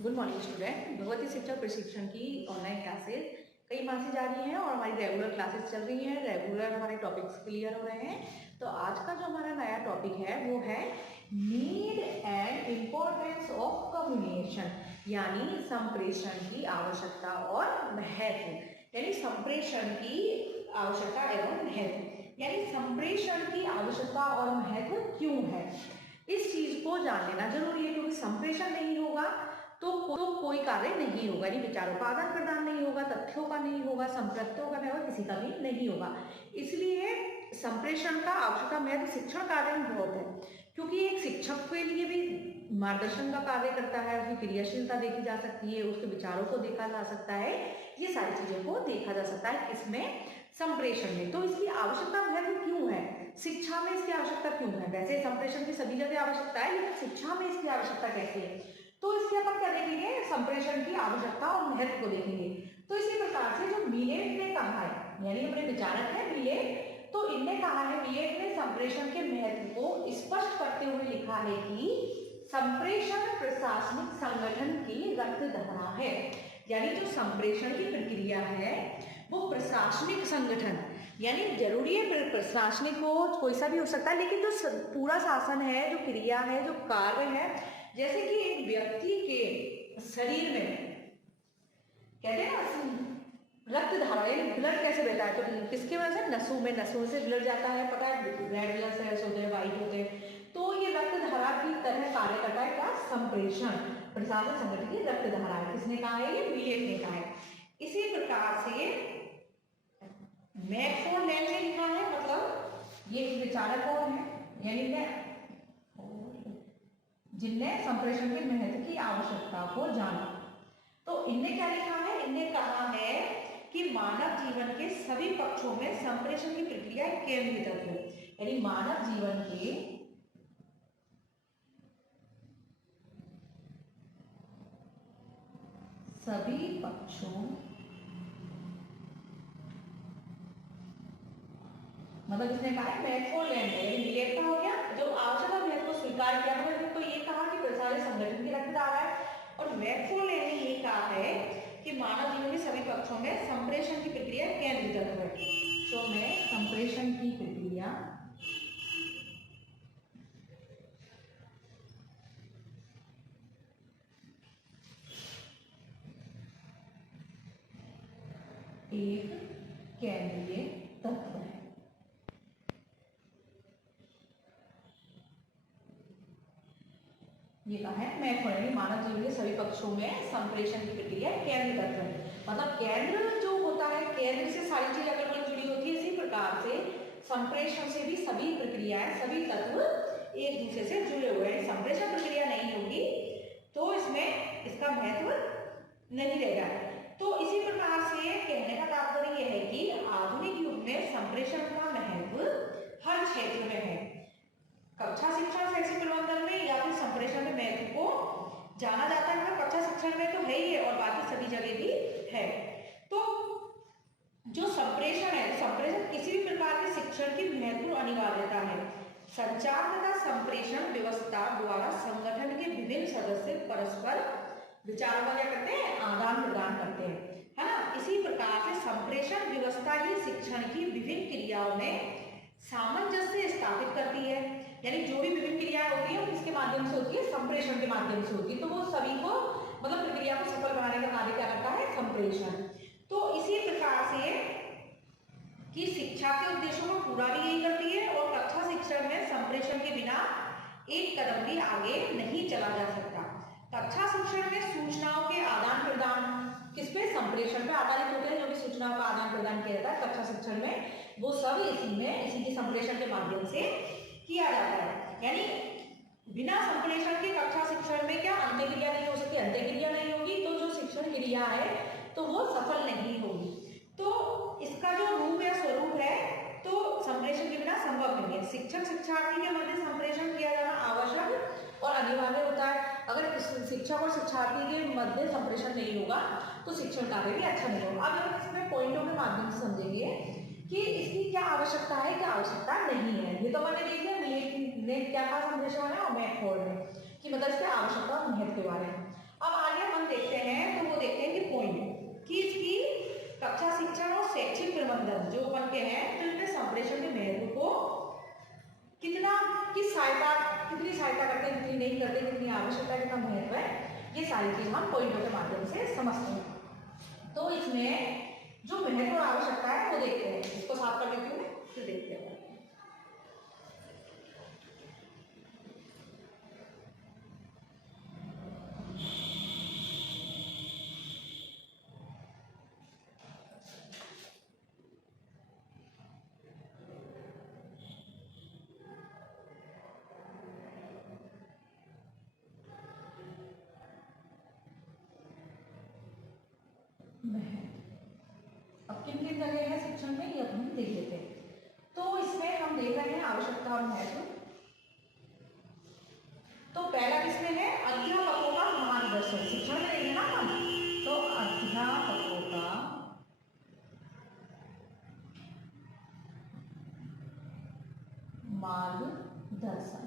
Good morning student. Bhagwati शिक्षा प्रशिक्षण की ऑनलाइन क्लासेस कई माह से जा रही हैं और हमारी रेगुलर क्लासेस चल रही हैं। रेगुलर हमारे टॉपिक्स क्लियर हो रहे हैं। तो आज का जो हमारा नया टॉपिक है वो है need and importance of communication, यानी संप्रेषण की आवश्यकता और महत्व। यानी संप्रेषण की आवश्यकता एवं महत्व, यानी संप्रेषण की आवश्यकता और महत्व क्यों है, इस चीज को जान लेना जरूरी है। क्योंकि संप्रेषण नहीं होगा तो कोई कार्य नहीं होगा, यानी विचारों का आदान प्रदान नहीं होगा, तथ्यों का नहीं होगा, संप्रत्यों का नहीं होगा, किसी का भी नहीं होगा। इसलिए संप्रेषण का आवश्यकता महत्व शिक्षण कार्य में बहुत है, क्योंकि एक शिक्षक के लिए भी मार्गदर्शन का कार्य करता है। उसकी क्रियाशीलता देखी जा सकती है, उसके विचारों को देखा जा सकता है, ये सारी चीजों को देखा जा सकता है इसमें, संप्रेषण में। तो इसकी आवश्यकता महत्व क्यों है, शिक्षा में इसकी आवश्यकता क्यों है? वैसे संप्रेषण की सभी जगह आवश्यकता है, लेकिन शिक्षा में इसकी आवश्यकता कैसे है, तो इसके अपन क्या देखेंगे, संप्रेषण की आवश्यकता और महत्व को देखेंगे। तो इसी प्रकार से जो मिलेट ने कहा है, यानी अपने विचारक है मिलेट, तो इनने कहा है, मिलेट ने संप्रेषण के महत्व को स्पष्ट करते हुए लिखा है कि संप्रेषण प्रशासनिक संगठन की रक्तधारा है। यानी जो संप्रेषण की प्रक्रिया है वो प्रशासनिक संगठन, यानी जरूरी है प्रशासनिक हो, कोई सा भी हो सकता है, लेकिन जो पूरा शासन है, जो क्रिया है, जो कार्य है, जैसे कि एक व्यक्ति के शरीर में कहते हैं ना रक्त धारा, ब्लड कैसे बहता है, तो किसके वजह से, नसों से ब्लड जाता है, पता है, रेड ब्लड सेल्स होते हैं, व्हाइट होते हैं, तो ये रक्त धारा की तरह कार्य करता है क्या, संप्रेषण प्रशासन संगठन की रक्त धारा है। किसने कहा है, ये मिलेट ने कहा है। इसी प्रकार से मैक्सवेल ने लिखा है, मतलब ये विचारक कौन है, यानी जिनने संप्रेषण के महत्व की आवश्यकता को जाना। तो इनने क्या लिखा है, इनने कहा है कि मानव जीवन के सभी पक्षों में संप्रेषण की प्रक्रिया केंद्रित है, यानी मानव जीवन के सभी पक्षों, मतलब इसने कहा है मैक्सवेल ने, मिलेट का हो गया, जो आवश्यकता महत्व को स्वीकार किया है, तो ये कहा कि प्रसारित संगठन की रक्तधारा है, और मैक्सवेल ने ये कहा है कि मानव जीवन के सभी पक्षों में संप्रेषण की प्रक्रिया केंद्रित है। तो मैं संप्रेषण की प्रक्रिया एक केंद्रीय तत्व है। ये कहा है मैक्सवेल, मानव जीवन के सभी पक्षों में संप्रेषण की प्रक्रिया केंद्र तत्व है, मतलब केंद्र जो होता है, केंद्र से सारी चीजें अगल बगल जुड़ी होती है। इसी प्रकार से संप्रेषण से भी सभी प्रक्रियाएं, सभी तत्व एक दूसरे से जुड़े हुए हैं। संप्रेषण प्रक्रिया नहीं होगी तो इसमें इसका महत्व नहीं रहेगा। तो इसी प्रकार से कहने का तात्पर्य यह है कि आधुनिक युग में संप्रेषण का महत्व हर क्षेत्र में है। कक्षा शिक्षण, शैक्षिक प्रबंधन में या फिर संप्रेषण के महत्व को जाना जाता है। कक्षा शिक्षण में तो है ही है और बाकी सभी जगह भी है। तो जो संप्रेषण है, संप्रेषण किसी भी प्रकार के शिक्षण की महत्वपूर्ण अनिवार्यता है। संचार तथा संप्रेषण व्यवस्था द्वारा संगठन के विभिन्न सदस्य परस्पर विचारों का क्या करते हैं, आदान प्रदान करते हैं, है ना। इसी प्रकार से संप्रेषण व्यवस्था ही शिक्षण की विभिन्न क्रियाओं में सामंजस्य स्थापित करती है, यानी जो भी विभिन्न क्रियाएं होती है वो किसके माध्यम से होती है, संप्रेषण के माध्यम से होती है। तो वो सभी को, मतलब प्रक्रिया को सफल बनाने का कार्य क्या करता है, संप्रेषण। तो इसी प्रकार से कि शिक्षा के उद्देश्यों को पूरा भी यही करती है, और कक्षा शिक्षण में संप्रेषण के बिना एक कदम भी आगे नहीं चला जा सकता। कक्षा शिक्षण में सूचनाओं के आदान प्रदान किस पे, संप्रेषण पे आधारित होते हैं। जो भी सूचनाओं का आदान प्रदान किया जाता है कक्षा शिक्षण में, वो सब इसी के संप्रेषण के माध्यम से किया जाता है। यानी बिना संप्रेषण के कक्षा शिक्षण में क्या अंत्यक्रिया नहीं हो सकती, अंत्यक्रिया नहीं होगी तो जो शिक्षण क्रिया है तो वो सफल नहीं होगी। तो इसका जो रूप या स्वरूप है तो संप्रेषण के बिना संभव नहीं है। शिक्षक शिक्षार्थी के मध्य संप्रेषण किया जाना आवश्यक और अनिवार्य होता है। अगर शिक्षक और शिक्षार्थी के मध्य संप्रेषण नहीं होगा तो शिक्षण कार्य भी अच्छा नहीं होगा। अब हम इसमें पॉइंटों के माध्यम से समझेंगे कि इसकी क्या आवश्यकता है, क्या आवश्यकता नहीं है। ये तो मैंने देख लिया मिलेट ने क्या कहा संप्रेषण है, और मैक्सवेल ने कि मतलब इसकी आवश्यकता और महत्व के बारे में। अब आगे हम देखते हैं, तो वो देखते हैं कि पॉइंट कि इसकी कक्षा शिक्षण और शैक्षिक प्रबंधन जो अपन के हैं, तो इनमें संप्रेषण के महत्व को कितनी सहायता करते हैं, कितनी नहीं करते, कितनी आवश्यकता, कितना महत्व है, ये सारी चीज हम पॉइंटों के माध्यम से समझते हैं। तो इसमें जो महत्व और आवश्यकता है वो देखते हैं। इसको साफ कर देती हूँ मैं, फिर देखते हैं। अब किन किन जगह है शिक्षण में, ये अपन देख लेते हैं। तो इसमें हम देख रहे हैं आवश्यकता और महत्व। तो पहला किसमें है, अध्यापकों का मार्गदर्शन। शिक्षण में देखेंगे ना हम, तो अध्यापकों का मार्गदर्शन।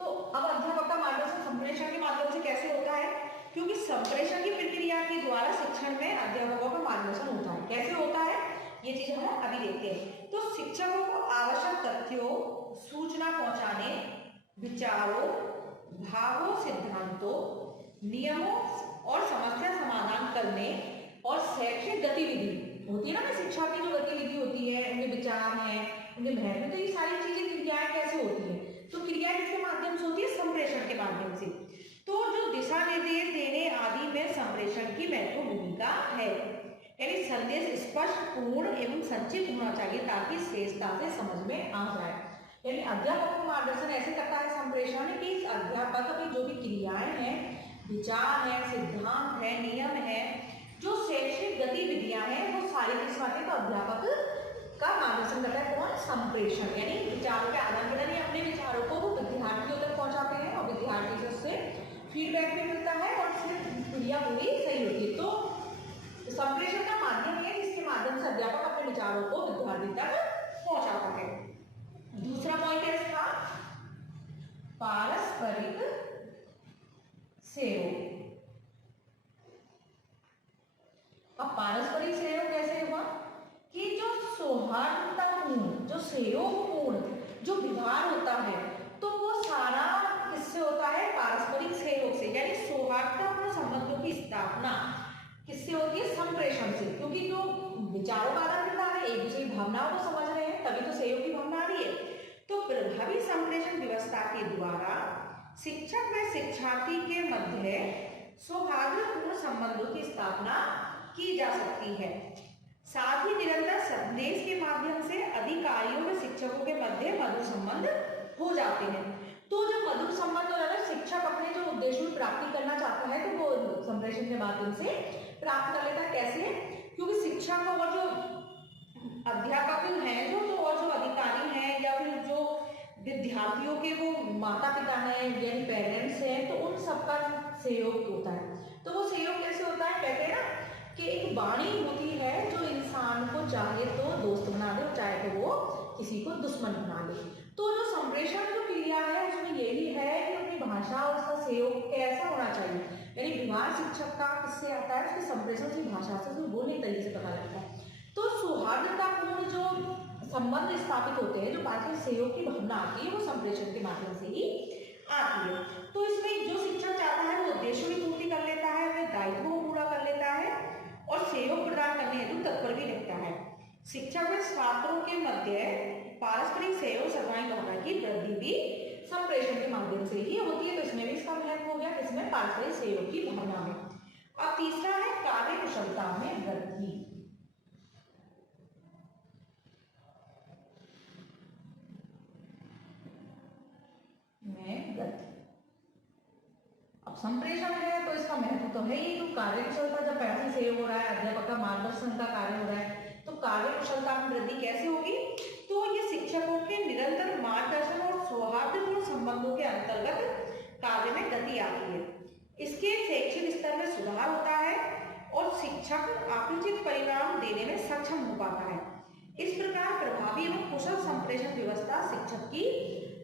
तो अब अध्यापक का मार्गदर्शन संप्रेषण के माध्यम से कैसे होता है, क्योंकि संप्रेषण की प्रक्रिया के द्वारा शिक्षण में अध्यापकों का मार्गदर्शन होता है। कैसे होता है ये चीज हम अभी देखते हैं। तो शिक्षकों को आवश्यक तथ्यों, सूचना पहुंचाने, विचारों, भावों, सिद्धांतों, नियमों और समस्या समाधान करने और शैक्षिक गतिविधि होती है ना, शिक्षा की जो गतिविधि होती है, उनके विचार हैं, उनके महत्व, तो ये सारी चीजें क्रियाएं कैसे होती है, तो क्रिया किसके माध्यम से होती है, संप्रेषण के माध्यम से। तो जो दिशा निर्देश देने आदि में संप्रेषण की महत्वपूर्ण भूमिका है, यानी संदेश स्पष्ट, पूर्ण एवं संक्षिप्त होना चाहिए ताकि शेषता से समझ में आ जाए। यानी अध्यापक को मार्गदर्शन ऐसे करता है संप्रेषण कि इस अध्यापक की जो भी क्रियाएं हैं, विचार है, सिद्धांत है, नियम है, जो शैक्षिक गतिविधियां हैं, वो सारी किस बातें का अध्यापक का मार्गदर्शन करता है। कौन, संप्रेषण, यानी विचारों के आदान प्रदान, अपने विचारों को वो विद्यार्थियों तक पहुंचाते हैं और विद्यार्थी से उससे फीडबैक भी मिलता है और सिर्फ क्रिया पूरी सही होती है। तो संप्रेषण का माध्यम है जिसके माध्यम से अध्यापक अपने विचारों को विद्यार्थी तक पहुंचाता है। दूसरा पॉइंट है इसका पारस्परिक सहयोग। अब पारस्परिक सहयोग कैसे हुआ कि जो सौहार्दपूर्ण, जो सहयोगपूर्ण जो व्यवहार होता है, तो वो सारा किससे होता है, पारस्परिक सहयोग से, यानी सौहार्दपूर्ण संबंधों की स्थापना किससे होती है, संप्रेषण से। क्योंकि जो विचारों का आदान प्रदान है, एक दूसरे की भावनाओं को समझ रहे हैं, तभी तो सहयोग की भावना आ रही है। तो प्रभावी संप्रेषण व्यवस्था के द्वारा शिक्षक व शिक्षार्थी के मध्य सौहार्दपूर्ण संबंधों की स्थापना की जा सकती है। साथ ही निरंतर संदेश के माध्यम से अधिकारियों व शिक्षकों के मध्य मधुर संबंध हो जाते हैं। तो जब मधुर संबंध हो जाता है, शिक्षक अपने जो उद्देश्यों की प्राप्ति करना चाहता है, तो वो संप्रेषण के माध्यम से प्राप्त कर लेता है। कैसे, क्योंकि शिक्षक और जो अध्यापक हैं, जो और जो अधिकारी हैं, या फिर जो विद्यार्थियों के वो माता पिता हैं, यानी पेरेंट्स हैं, तो उन सबका सहयोग होता है। तो वो सहयोग कैसे होता है, कहते हैं ना कि एक वाणी होती है जो इंसान को चाहे तो दोस्त बना दे, चाहे तो वो किसी को दुश्मन बना दे। तो जो संप्रेषण जो क्रिया है उसमें यही है कि अपनी भाषा और उसका सहयोग कैसा होना चाहिए, यानी व्यवहार शिक्षक का किससे आता है, उसके संप्रेषण की भाषा से, उसमें बोलने के तरीके से पता लगता है। तो सौहार्दतापूर्ण जो संबंध स्थापित होते हैं, जो पारस्परिक सहयोग की भावना आती है, वो संप्रेषण के माध्यम से ही आती है। तो इसमें जो शिक्षक चाहता है वो उद्देश्यों की पूर्ति कर लेता है, अपने दायित्वों को पूरा कर लेता है और सहयोग प्रदान करने हेतु तत्पर भी रहता है। शिक्षक व छात्रों के मध्य पारस्परिक सहयोग सर्वांगीण भावना की वृद्धि भी संप्रेषण के माध्यम से ही होती है। तो इसमें भी इसका महत्व हो गया, इसमें पारस्परिक सहयोग की भावना में। अब तीसरा है कार्य कुशलता में वृद्धि। अब संप्रेषण है तो इसका महत्व तो है ही, तो कार्य कुशलता जब पैसे सहयोग हो रहा है, अध्यापक का मार्गदर्शन का कार्य हो रहा है, तो कार्य कुशलता में वृद्धि कैसे होगी, तो ये शिक्षकों के निरंतर मार्गदर्शन और सौहार्दपूर्ण संबंधों के अंतर्गत कार्य में गति आती है। इसके शैक्षिक स्तर में सुधार होता है और शिक्षक अपेक्षित परिणाम देने में सक्षम हो पाता है। इस प्रकार प्रभावी एवं कुशल संप्रेषण व्यवस्था शिक्षक की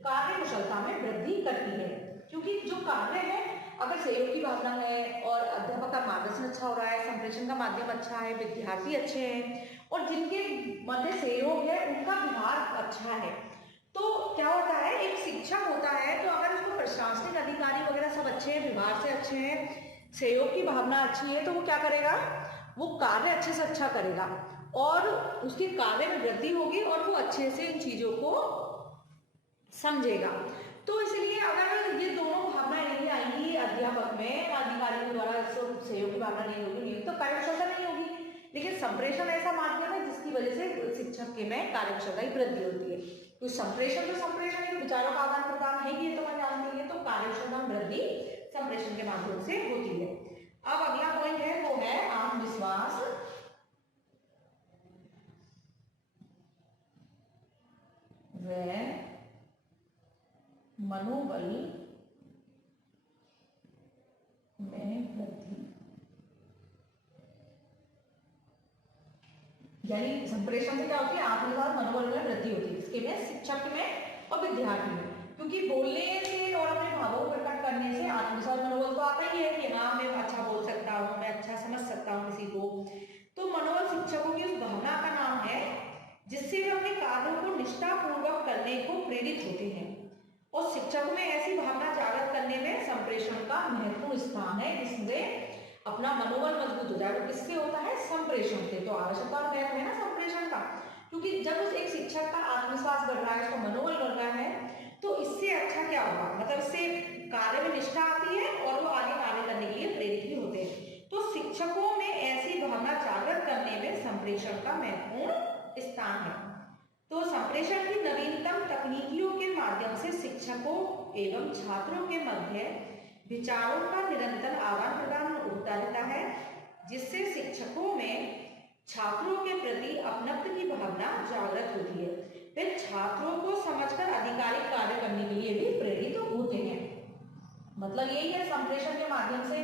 कार्य कुशलता में वृद्धि करती है, क्योंकि जो कार्य है, अगर सहयोग की भावना है और अध्यापक का मार्गदर्शन अच्छा हो रहा है, संप्रेषण का माध्यम अच्छा है, विद्यार्थी अच्छे हैं और जिनके मध्य सहयोग है उनका व्यवहार अच्छा है, तो क्या होता है, एक शिक्षक होता है तो अगर उसको प्रशासनिक अधिकारी वगैरह सब अच्छे हैं, व्यवहार से अच्छे हैं, सहयोग की भावना अच्छी है, तो वो क्या करेगा, वो कार्य अच्छे से अच्छा करेगा और उसके कार्य में वृद्धि होगी और वो अच्छे से इन चीजों को समझेगा। तो इसलिए अगर ये दोनों भावनाएं नहीं आएंगी अध्यापक में, अधिकारियों द्वारा सहयोग की भावना नहीं होगी, तो कार्यकुशलता नहीं होगी। लेकिन संप्रेषण ऐसा माध्यम है जिसकी वजह से शिक्षक के में कार्यकुशलता की वृद्धि होती है। तो संप्रेषण तो संप्रेषण है, विचारों का आदान प्रदान है, ये तो मैं जानती है, तो कार्यकुशलता में वृद्धि संप्रेषण के माध्यम से होती है। अब अगला पॉइंट है वो है आत्मविश्वास व मनोबल में वृद्धि। यानी संप्रेषण से क्या होती है, आत्मविश्वास मनोबल में वृद्धि होती है, इसके में शिक्षक में और विद्यार्थी में, क्योंकि बोलने से और अपने भावों को प्रकट करने से आत्मविश्वास मनोबल तो आता ही है कि हाँ मैं अच्छा बोल सकता हूँ, मैं अच्छा समझ सकता हूँ किसी को। तो मनोबल शिक्षकों की उस भावना का नाम है जिससे वे अपने कार्यों को निष्ठापूर्वक करने को प्रेरित होते हैं, और शिक्षकों में ऐसी भावना जागृत करने में संप्रेषण का महत्वपूर्ण स्थान है, जिसमें अपना मनोबल मजबूत हो जाए। वो किससे होता है, संप्रेषण से। तो आवश्यकता और महत्व है ना संप्रेषण का, क्योंकि जब उस एक शिक्षक का आत्मविश्वास बढ़ रहा है, उसका मनोबल बढ़ रहा है, तो इससे अच्छा क्या होगा, मतलब इससे कार्य में निष्ठा आती है और वो आगे कार्य करने के लिए प्रेरित भी होते हैं। तो शिक्षकों में ऐसी भावना जागृत करने में संप्रेषण का महत्वपूर्ण स्थान है। तो संप्रेषण की नवीनतम तकनीकियों के माध्यम से शिक्षकों एवं छात्रों के मध्य विचारों का निरंतर आदान प्रदान होता रहता है, जिससे शिक्षकों में छात्रों के प्रति अपनत्व की भावना जागृत होती है। वे छात्रों को समझकर आधिकारिक कार्य करने के लिए भी प्रेरित होते हैं। मतलब यही है, संप्रेषण के माध्यम से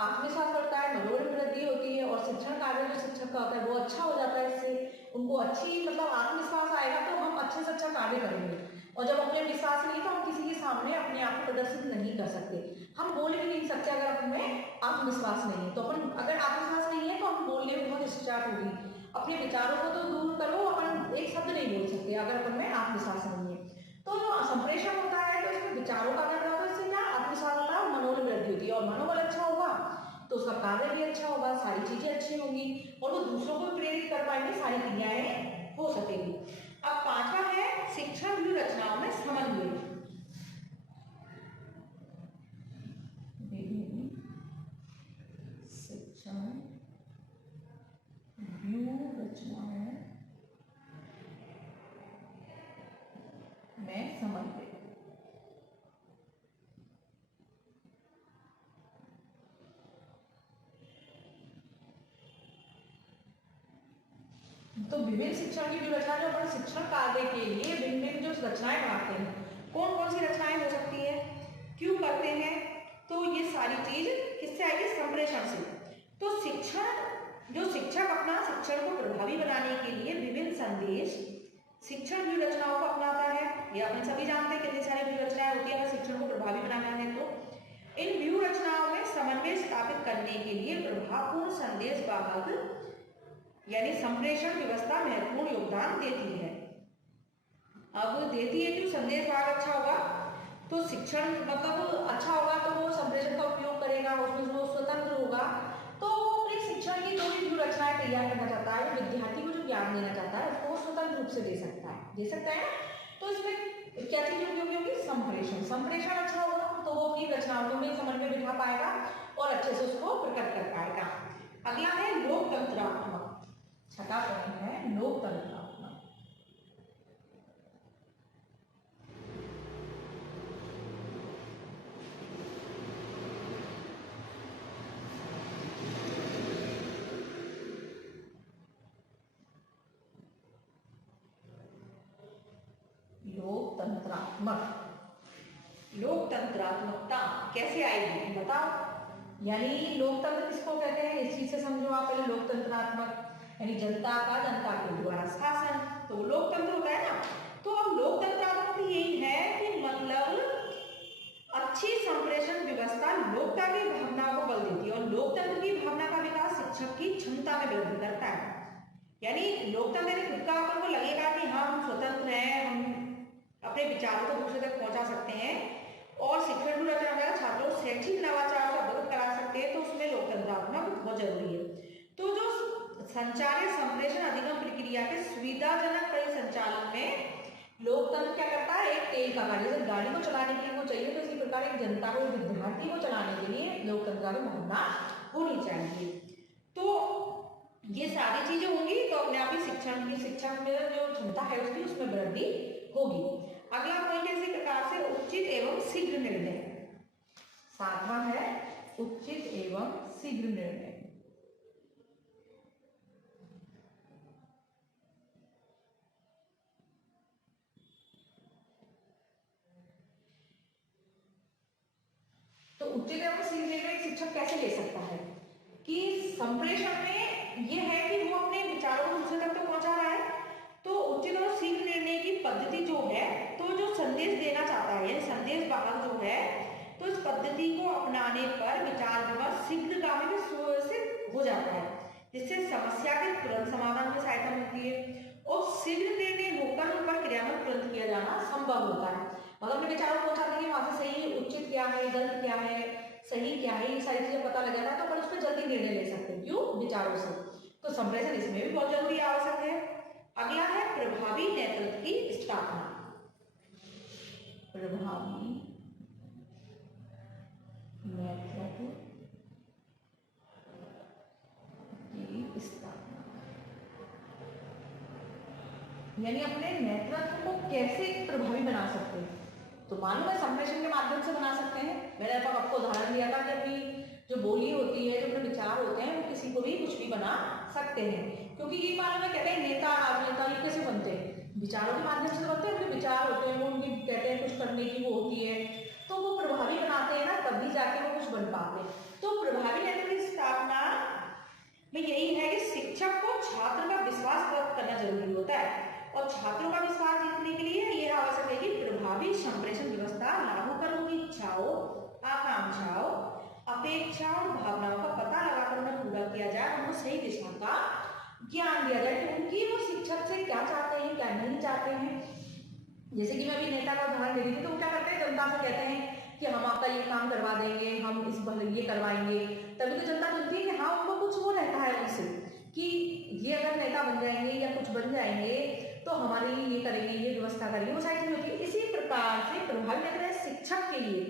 आत्मविश्वास बढ़ता है, मनोबल में वृद्धि होती है और शिक्षण कार्य जो शिक्षक का होता है वो अच्छा हो जाता है। इससे उनको अच्छी मतलब आत्मविश्वास आएगा तो हम अच्छे से अच्छा कार्य करेंगे, और जब अपने विश्वास नहीं तो हम किसी के सामने अपने आप को प्रदर्शित नहीं कर सकते, हम बोल भी नहीं सकते अगर अपने आत्मविश्वास नहीं है। तो अपन अगर आत्मविश्वास नहीं है तो हम बोलने में बहुत हिचकिचाहट होगी, अपने विचारों को तो दूर करो, अपन एक शब्द नहीं बोल सकते अगर अपन में आत्मविश्वास नहीं है। तो जो संप्रेषण होता है तो इसमें विचारों का आदान प्रदान, इससे क्या आत्मविश्वास होता है और मनोबल वृद्धि होती है, और मनोबल अच्छा होगा तो उसका कार्य भी अच्छा होगा, सारी चीजें अच्छी होंगी और वो दूसरों को प्रेरित कर पाएंगे, सारी क्रियाएं हो सकेगी। अब पांचवा है शिक्षण व्यूह रचनाओं में समन्वय। शिक्षण व्यूह रचनाओं में समन्वय। तो विभिन्न शिक्षण की जो रचना, जो अपन शिक्षण कार्य के लिए भिन्न भिन्न जो रचनाएं बनाते हैं, कौन कौन सी रचनाएं हो सकती है, क्यों करते हैं, तो ये सारी चीज किससे आएगी, संप्रेषण से। तो शिक्षण जो शिक्षक अपना शिक्षण को प्रभावी बनाने के लिए विभिन्न संदेश शिक्षण व्यूह रचनाओं को अपनाता है, ये अपन सभी जानते हैं कितनी सारी व्यूह रचनाएं होती है अगर शिक्षण को प्रभावी बनाना है। तो इन व्यूह रचनाओं में समन्वय स्थापित करने के लिए प्रभावपूर्ण संदेश वाहक यानी संप्रेषण व्यवस्था महत्वपूर्ण योगदान देती है। अब देती है क्यों, संदेश भाग अच्छा होगा तो शिक्षण मतलब अच्छा होगा, तो वो संप्रेषण का उपयोग करेगा, उसमें वो स्वतंत्र होगा, तो वो अपने शिक्षण की जो भी रचनाएं तैयार करना चाहता है, विद्यार्थी को जो ज्ञान देना चाहता है उसको वो स्वतंत्र रूप से दे सकता है। तो इसमें क्या चीज उपयोगी होगी, संप्रेषण। संप्रेषण अच्छा होगा तो वो अपनी रचनाओं में समन्वय बिठा पाएगा और अच्छे से उसको प्रकट कर पाएगा। अगला है लोकतंत्रात्मक, छठा पॉइंट है लोकतंत्रात्मक। लोकतंत्रात्मकता कैसे आएगी बताओ। यानी लोकतंत्र किसको कहते हैं, इस चीज से समझो आप पहले। लोकतंत्रात्मक यानी जनता जनता के द्वारा शासन, तो लोकतंत्र होता है ना। तो अब लोकतंत्रात्मक यही है कि अच्छी संप्रेषण व्यवस्था लोकतंत्र की भावना को बल देती है और लोकतंत्र की भावना का विकास शिक्षक की क्षमता में वृद्धि करता है। यानी लोकतंत्र में खुद का अपन को लगेगा कि हाँ हम स्वतंत्र हैं, हम अपने विचारों को दूसरे तक पहुंचा सकते हैं और शिक्षण रचना वगैरह छात्रों को शैक्षिक नवाचार को अवगत करा सकते हैं, तो उसमें लोकतंत्र अपना बहुत जरूरी है। तो जो संचार संप्रेषण अधिगम प्रक्रिया के सुविधाजनक परिसंचालन में लोकतंत्र क्या करता है, एक तेल का कार्य, जैसे गाड़ी को चलाने के लिए वो चाहिए तो इसी प्रकार एक जनता को, विद्यार्थी को चलाने के लिए लोकतंत्र की भावना होनी चाहिए। तो ये सारी चीजें होंगी तो अपने आप ही शिक्षा में जो क्षमता है उसकी उसमें वृद्धि होगी। अगला पॉइंट इसी प्रकार से उचित एवं शीघ्र निर्णय, सातवां है उचित एवं शीघ्र निर्णय। तो उचित एवं शीघ्र निर्णय शिक्षक कैसे ले सकता है कि संप्रेषण में ये है कि वो अपने विचारों को दूसरे तक तो पहुंचा रहा है, तो उचित और शीघ्र निर्णय की पद्धति जो है, तो जो संदेश देना चाहता है संदेश वाहक जो है, तो इस पद्धति को अपनाने पर विचार विमर्श शीघ्रगामी में सुव्यवस्थित हो जाता है, जिससे समस्या के तुरंत समाधान में सहायता मिलती है और शीघ्र निर्णय होकर उन पर क्रियान्वयन तुरंत किया जाना संभव होता है। मतलब अपने विचारों को पहुंचा देंगे, वहां से सही उचित क्या है, गलत क्या है, सही क्या है, ये सारी चीजें पता लग जाता है तो अपन उस पर जल्दी निर्णय ले सकते हैं, क्यों, विचारों से। तो संप्रेषण इसमें भी बहुत जरूरी आवश्यक है। अगला है प्रभावी नेतृत्व की स्थापना। प्रभावी नेतृत्व की स्थापना यानी अपने नेतृत्व को कैसे प्रभावी बना सकते हैं, तो मालूम है संप्रेषण के माध्यम से बना सकते हैं। मैंने आपको उदाहरण दिया था कि अपनी जो बोली होती है, जो अपने विचार होते हैं, वो किसी को भी कुछ भी बना सकते हैं, क्योंकि ये मालूम है कहते हैं नेता राजनेता ये कैसे बनते हैं, विचारों के माध्यम से बनते हैं। उनके विचार होते हैं, वो उनकी कहते हैं कुछ करने की वो होती है, तो वो प्रभावी बनाते हैं ना, तभी जाके वो कुछ बन पाते हैं। तो प्रभावी नेतृत्व की स्थापना में यही है कि शिक्षक को छात्र का विश्वास प्राप्त करना जरूरी होता है और छात्रों का विश्वास जीतने के लिए यह आवश्यक है कि प्रभावी संप्रेषण व्यवस्था लागू कर उनकी इच्छाओं, आकांक्षाओं, अपेक्षाओं और भावनाओं का पता लगाकर उन्हें पूरा किया जाए, उनको सही दिशा का ज्ञान दिया जाए कि उनकी वो शिक्षक से क्या चाहते हैं, क्या नहीं चाहते हैं। जैसे कि मैं अभी नेता का उदाहरण दे रही थी, तो वो क्या करते हैं, जनता से कहते हैं कि हम आपका ये काम करवा देंगे, हम इस ये करवाएंगे, तभी तो जनता सुनती है कि हाँ उनको कुछ वो रहता है उनसे कि ये अगर नेता बन जाएंगे या कुछ बन जाएंगे तो हमारे लिए ये करेंगे, ये व्यवस्था करेंगे, वो सारी चीज होती है। इसी प्रकार से प्रभावी नेतृत्व शिक्षक के लिए,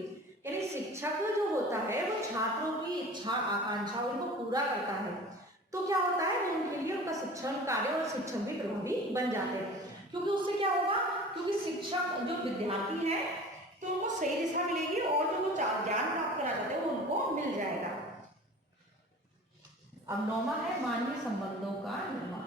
यानी शिक्षक जो होता है वो छात्रों की इच्छा आकांक्षा उनको पूरा करता है, तो क्या होता है वो उनके लिए उनका शिक्षण कार्य और शिक्षक भी प्रभावी बन जाते हैं। क्योंकि उससे क्या होगा, क्योंकि शिक्षक जो विद्यार्थी है तो उनको सही दिशा मिलेगी और जो वो ज्ञान प्राप्त करना चाहते हैं वो उनको मिल जाएगा। अब 9वां है मानवीय संबंधों का निर्माण।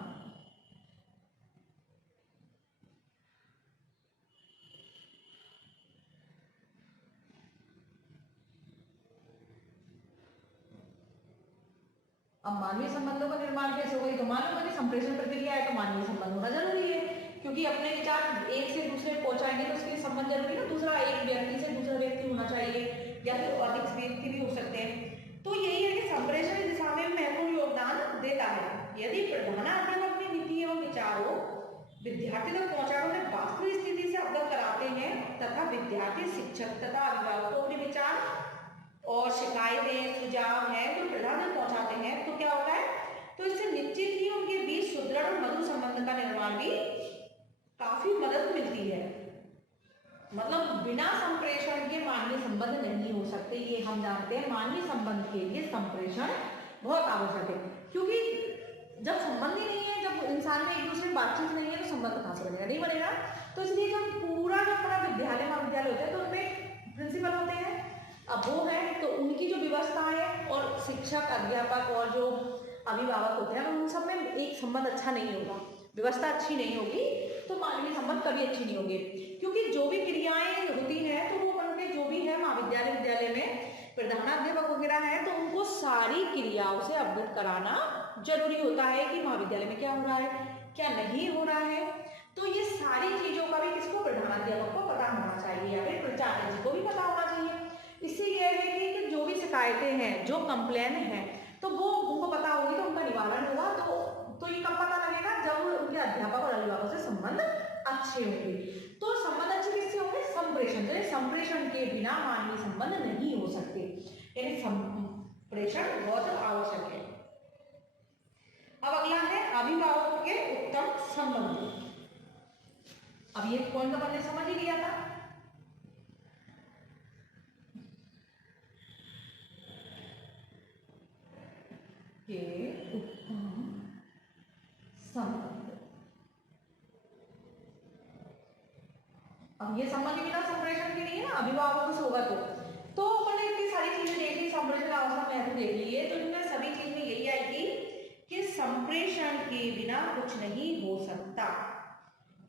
अब मानवीय संबंधों का निर्माण कैसे होगा, तो मालूम है कि संप्रेषण प्रक्रिया है तो मानवीय संबंध होना जरूरी है, क्योंकि अपने विचार एक से दूसरे पहुंचाएंगे तो उसके लिए संबंध जरूरी है। दूसरा एक व्यक्ति से दूसरा व्यक्ति होना चाहिए या फिर अधिक व्यक्ति भी हो सकते हैं। तो यही है कि संप्रेषण दिशा में महत्वपूर्ण योगदान देता है। यदि प्रधानाध्यापक अपनी नीति एवं विचारों विद्यार्थी तक पहुंचाकर उन्हें वास्तविक स्थिति से अवगत कराते हैं तथा विद्यार्थी शिक्षक तथा अभिभावक को अपने विचार और शिकायतें सुझाव है जो प्रधान तक पहुंचाते हैं, तो क्या होता है, तो इससे निश्चित ही उनके बीच सुदृढ़ और मधुर संबंध का निर्माण भी काफी मदद मिलती है। मतलब बिना संप्रेषण के मानवीय संबंध नहीं हो सकते, ये हम जानते हैं। मानवीय संबंध के लिए संप्रेषण बहुत आवश्यक है, क्योंकि जब संबंध ही नहीं है, जब इंसान में एक दूसरे में बातचीत नहीं है तो संबंध कहाँ से बनेगा, नहीं बनेगा। तो इसलिए जब पूरा जो अपना विद्यालय महाविद्यालय होता है तो उनमें प्रिंसिपल होते हैं, अब वो है तो उनकी जो व्यवस्था है और शिक्षक अध्यापक और जो अभिभावक होते हैं उन सब में एक संबंध अच्छा नहीं होगा, व्यवस्था अच्छी नहीं होगी तो मानवीय संबंध कभी अच्छी नहीं होगी। क्योंकि जो भी क्रियाएं होती हैं तो वो उनके जो भी है महाविद्यालय विद्यालय में प्रधानाध्यापक वगैरह है तो उनको सारी क्रियाओं से अवगत कराना जरूरी होता है कि महाविद्यालय में क्या हो रहा है, क्या नहीं हो रहा है। तो ये सारी चीजों का भी किसको, प्रधानाध्यापक को पता होना चाहिए या फिर प्राचार्य जी को भी पता होना चाहिए। इससे यह है कि जो भी शिकायतें हैं, जो कंप्लेन है, तो वो उनको पता होगी, तो उनका निवारण होगा। तो ये कब पता लगेगा? जब उनके अध्यापक और अभिभावकों से संबंध अच्छे होंगे। तो संबंध अच्छे किससे होंगे? संप्रेषण। तो संप्रेषण के बिना मानवीय संबंध नहीं हो सकते, यानी संप्रेषण बहुत आवश्यक है। अब अगला है अभिभावकों के उत्तम संबंध। अब ये पॉइंट तो हमने समझ ही लिया था। के उत्तम संबंध। अब ये संबंध बिना संप्रेषण के लिए ना अभिभावकों से होगा। तो अपन ने इतनी सारी चीजें देख ली, संप्रेषण का आवश्यक महत्व देख लिए, तो इनमें सभी चीज में यही आएगी कि संप्रेषण के बिना कुछ नहीं हो सकता।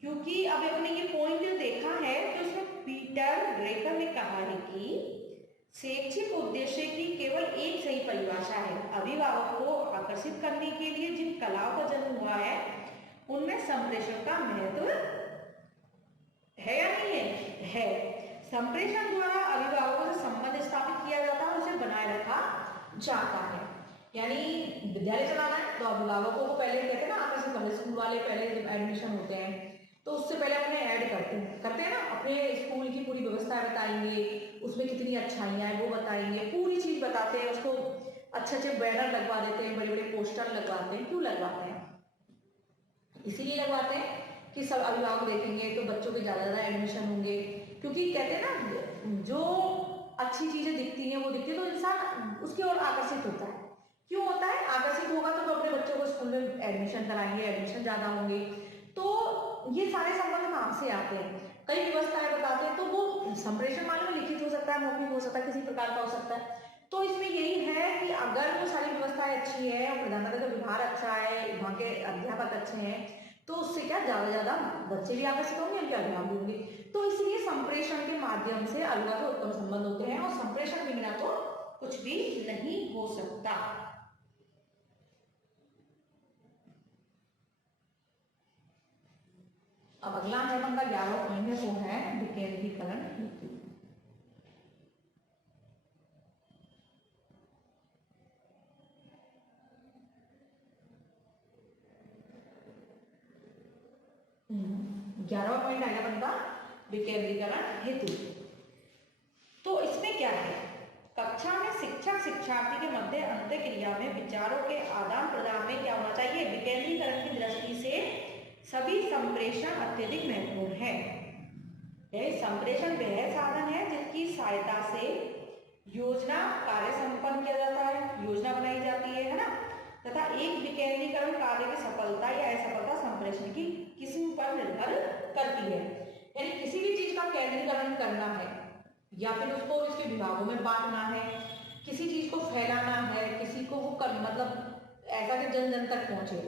क्योंकि अब अपने ये पॉइंट देखा है कि उसमें पीटर ड्रेकर ने कहा है कि शैक्षिक उद्देश्य की केवल एक सही परिभाषा है। अभिभावक को आकर्षित करने के लिए जिन कलाओं का जन्म हुआ है उनमें संप्रेषण का महत्व है या नहीं है? है। संप्रेषण द्वारा अभिभावकों से संबंध स्थापित किया जाता है, उसे बनाए रखा जाता है। यानी विद्यालय चलाना है तो अभिभावकों को पहले कहते हैं ना आकर्षित करना। स्कूल वाले पहले जब एडमिशन होते हैं तो उससे पहले अपने ऐड करते हैं ना, अपने स्कूल की पूरी व्यवस्था बताएंगे, उसमें कितनी अच्छाइयाँ हैं वो बताएंगे, पूरी चीज बताते हैं। उसको अच्छे अच्छे बैनर लगवा देते हैं, बड़े बड़े पोस्टर लगवाते हैं। क्यों लगवाते हैं? इसीलिए लगवाते हैं कि सब अभिभावक देखेंगे तो बच्चों के ज़्यादा एडमिशन होंगे। क्योंकि कहते हैं ना जो अच्छी चीजें दिखती हैं वो दिखती है तो इंसान उसकी ओर आकर्षित होता है। क्यों होता है? आकर्षित होगा तो अपने बच्चों को स्कूल में एडमिशन कराएंगे, एडमिशन ज़्यादा होंगे। तो ये सारे संबंध कहाँ से आते हैं? कई व्यवस्थाएं बताते हैं। तो वो संप्रेषण मालूम लिखित हो सकता है, मौखिक हो सकता है, किसी प्रकार का हो सकता है। तो इसमें यही है कि अगर वो सारी व्यवस्थाएं अच्छी है और प्रधानमंत्री का व्यवहार अच्छा है, वहाँ के अध्यापक अच्छे हैं, तो उससे क्या ज्यादा बच्चे भी आकर्षित होंगे, उनके अभिभावक भी होंगे। तो इसलिए संप्रेषण के माध्यम से अभिभावक उत्तम संबंध होते हैं, और संप्रेषण के बिना तो कुछ भी नहीं हो सकता। अब अगला नियम का 11वां पॉइंट है, वो है विकेंद्रीकरण नीति। ग्यारहवां पॉइंट आएगा बनता विकेंद्रीकरण हेतु। तो इसमें क्या है? कक्षा में शिक्षक शिक्षार्थी के मध्य अंतर क्रिया में विचारों के आदान प्रदान में क्या होना चाहिए? विकेंद्रीकरण की दृष्टि से सभी संप्रेषण अत्यधिक महत्वपूर्ण है। संप्रेषण वह साधन है जिसकी सहायता से योजना कार्य संपन्न किया जाता है, योजना बनाई जाती है ना, तथा एक विकेंद्रीकरण कार्य की सफलता या असफलता संप्रेषण की किस्म पर निर्भर करती है। यानी किसी भी चीज का केंद्रीकरण करना है या फिर उसको इसके विभागों में बांटना है, किसी चीज को फैलाना है, किसी को वो कर मतलब ऐसा कि जन जन तक पहुंचे।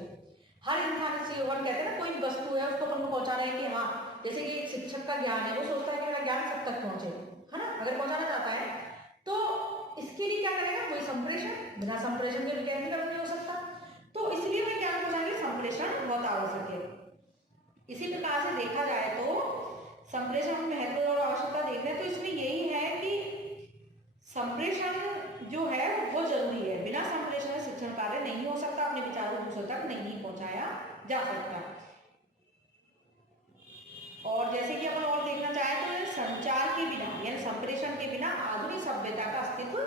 हर इंसान से कहते हैं ना, कोई वस्तु है उसको अपन को पहुंचाना है कि हाँ, जैसे कि एक शिक्षक का ज्ञान है, वो सोचता है कि मेरा ज्ञान सब तक पहुंचे, है ना। अगर पहुंचाना चाहता है तो इसके लिए क्या करेगा? कोई संप्रेषण। बिना संप्रेषण के विकेंद्रीकरण नहीं हो सकता। तो इसलिए मैं ज्ञान पहुंचाने संप्रेषण बहुत आवश्यक है। इसी प्रकार से देखा जाए तो संप्रेषण में महत्व और आवश्यकता देखना है तो इसमें यही है कि संप्रेषण जो है वो बहुत जरूरी है। बिना संप्रेषण शिक्षण कार्य नहीं हो सकता, अपने विचारों दूसरों तक नहीं पहुंचाया जा सकता। और जैसे कि अपन और देखना चाहें तो संचार के बिना यानी संप्रेषण के बिना आधुनिक सभ्यता का अस्तित्व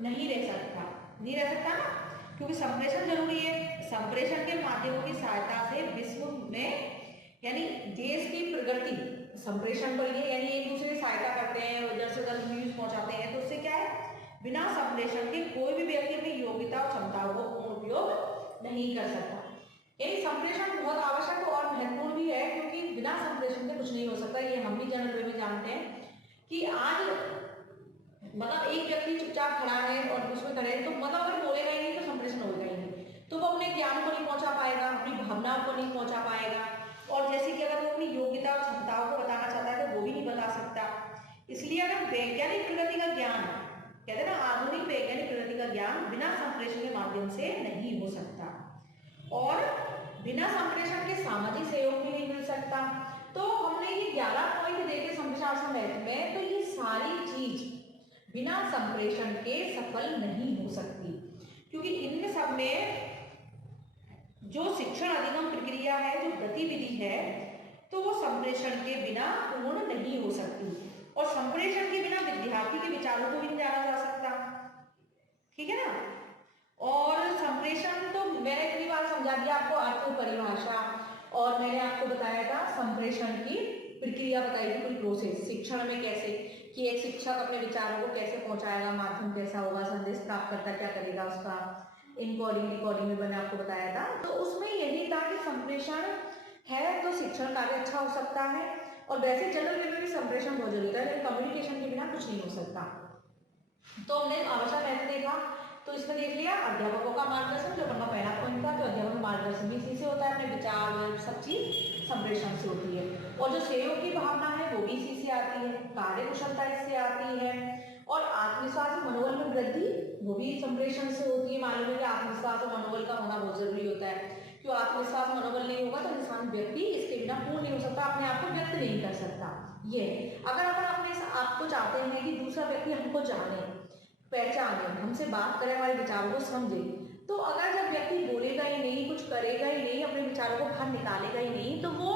नहीं रह सकता ना, क्योंकि संप्रेषण जरूरी है। संप्रेषण के माध्यमों की सहायता से विश्व में यानी देश की प्रगति संप्रेषण पर ये यानी एक दूसरे की सहायता करते हैं और जल्द से जल्द न्यूज पहुंचाते हैं। तो उससे क्या है? बिना संप्रेषण के कोई भी व्यक्ति अपनी योग्यता और क्षमताओं को पूर्ण उपयोग नहीं कर सकता। यानी संप्रेषण बहुत आवश्यक और महत्वपूर्ण भी है, क्योंकि बिना संप्रेषण के कुछ नहीं हो सकता। ये हम भी जनरल वे में जानते हैं कि आज मतलब एक व्यक्ति चुपचाप खड़ा है और उसमें खड़े तो मतलब अगर बोलेगा ही नहीं तो संप्रेषण होगा ही नहीं, तो वो अपने ज्ञान को नहीं पहुंचा पाएगा, अपनी भावनाओं को नहीं पहुंचा पाएगा। और जैसे कि अगर वो अपनी योग्यता और क्षमताओं को बताना चाहता है तो वो भी नहीं बता सकता। इसलिए अगर वैज्ञानिक प्रगति का ज्ञान कहते हैं ना, आधुनिक वैज्ञानिक प्रगति का ज्ञान बिना संप्रेषण के माध्यम से नहीं हो सकता, और बिना संप्रेषण के सामाजिक सहयोग भी नहीं मिल सकता। तो हमने ये 11 पॉइंट देखे संप्रेषण में, तो ये सारी चीज बिना संप्रेषण के सफल नहीं हो सकती, क्योंकि इनमें सब में जो शिक्षण अधिगम प्रक्रिया है, जो गतिविधि है, तो वो संप्रेषण के बिना पूर्ण नहीं हो सकती। और संप्रेषण के बिना विद्यार्थी के विचारों को भी नहीं जाना जा सकता, ठीक है ना। और संप्रेषण तो मैंने इतनी बार समझा दिया आपको, अर्थ परिभाषा, और मैंने आपको बताया था संप्रेषण की प्रक्रिया बताई थी, पूरी प्रोसेस शिक्षण में कैसे, कि एक शिक्षक अपने विचारों को कैसे पहुंचाएगा, माध्यम कैसा होगा, संदेश प्राप्तकर्ता क्या करेगा, उसका इनकोडिंग रिकॉर्डिंग में मैंने आपको बताया था। तो उसमें यही था कि संप्रेषण है तो शिक्षण कार्य अच्छा हो सकता है, और वैसे जनरल वे में भी संप्रेषण बहुत जरूरी है, लेकिन कम्युनिकेशन के बिना कुछ नहीं हो सकता। तो हमने आवश्यक महत्व देखा, तो इसमें देख लिया अध्यापकों का मार्गदर्शन, जो अपना पहला पॉइंट था, तो अध्यापक मार्गदर्शन भी इसी से होता है, अपने विचार सब चीज संप्रेषण से होती है। और जो सहयोग की भावना है वो भी इसी से आती है, कार्य कुशलता इससे आती है, और आत्मविश्वास मनोबल में वृद्धि वो भी संप्रेषण से होती है। मालूम है कि आत्मविश्वास और मनोबल का होना बहुत जरूरी होता है, क्यों आत्मविश्वास मनोबल नहीं होगा तो इंसान व्यक्ति इसके बिना पूर्ण नहीं हो सकता, अपने आप को व्यक्त नहीं कर सकता। ये अगर अपन अपने आप को चाहते हैं कि दूसरा व्यक्ति हमको जाने, पहचाने, हमसे बात करे, हमारे विचारों को समझे, तो अगर जब व्यक्ति बोलेगा ही नहीं, कुछ करेगा ही नहीं, अपने विचारों को बाहर निकालेगा ही नहीं, तो वो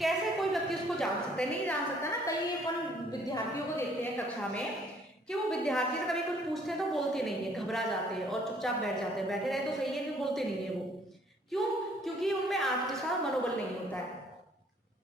कैसे कोई व्यक्ति उसको जान सकता है, नहीं जान सकता ना। कई अपन विद्यार्थियों को देखते हैं कक्षा में कि वो विद्यार्थी से कभी कुछ पूछते हैं तो बोलते नहीं है, घबरा जाते हैं और चुपचाप बैठ जाते हैं, बैठे रहे तो सही है, कि बोलते नहीं है वो, क्यों? क्योंकि उनमें आत्मविश्वास मनोबल नहीं होता है।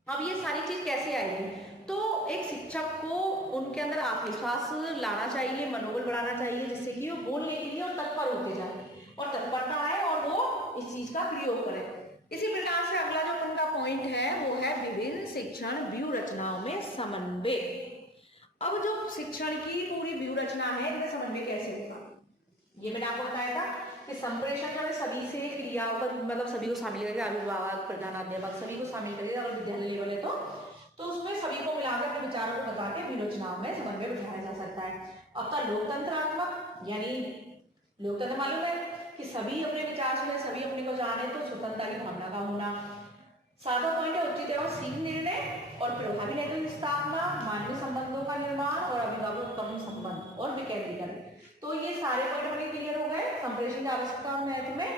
अब ये सारी चीज कैसे आएगी? तो एक शिक्षक को उनके अंदर आत्मविश्वास लाना चाहिए, मनोबल बढ़ाना चाहिए, जिससे कि वो बोलने के लिए और तत्पर होते जाए, और तत्परता आए और वो इस चीज का प्रयोग करें। इसी प्रकार से अगला जो उनका पॉइंट है वो है विभिन्न शिक्षण व्यूह रचनाओं में समन्वय। अब जो शिक्षण की पूरी व्यूह रचना है, इनमें समन्वय कैसे होगा, ये मैंने आपको बताया था कि संप्रेषण में सभी से क्रियाओं का मतलब सभी को शामिल करेगा, अभिभावक, प्रधानाध्यापक सभी को शामिल करेगा, अगर विद्यालय लेवल है तो उसमें सभी को मिलाकर अपने विचारों को बता के व्यूह रचनाओं में समन्वय बिठाया जा सकता है। अब का लोकतंत्रात्मक, यानी लोकतंत्र मालूम है कि सभी अपने विचार सुने, सभी अपने को जाने, तो स्वतंत्रता की भावना का होना। सातवां पॉइंट है उचित एवं शीघ्र निर्णय और प्रभावी नेतृत्व स्थापना, मानवीय संबंधों का निर्माण और अभिभावक कम संबंध और विकेंद्रीकरण। तो ये सारे पॉइंट अपने क्लियर हो गए संप्रेषण की आवश्यकता महत्व में।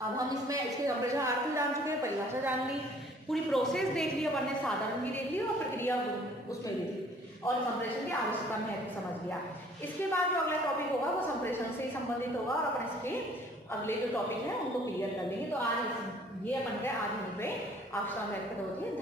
अब हम इसमें इसके संप्रेषण अर्थ जान चुके हैं, परिभाषा जान ली, पूरी प्रोसेस देख ली अपन ने, साधन भी देख ली और प्रक्रिया उसमें देख ली, और संप्रेषण की आवश्यकता महत्व समझ लिया। इसके बाद जो अगला टॉपिक होगा वो संप्रेषण से ही संबंधित होगा, और अपन इसके अगले जो टॉपिक है उनको क्लियर कर लेंगे। तो आज ये अपन का आज यहीं पे आवश्यकता महत्व होती है।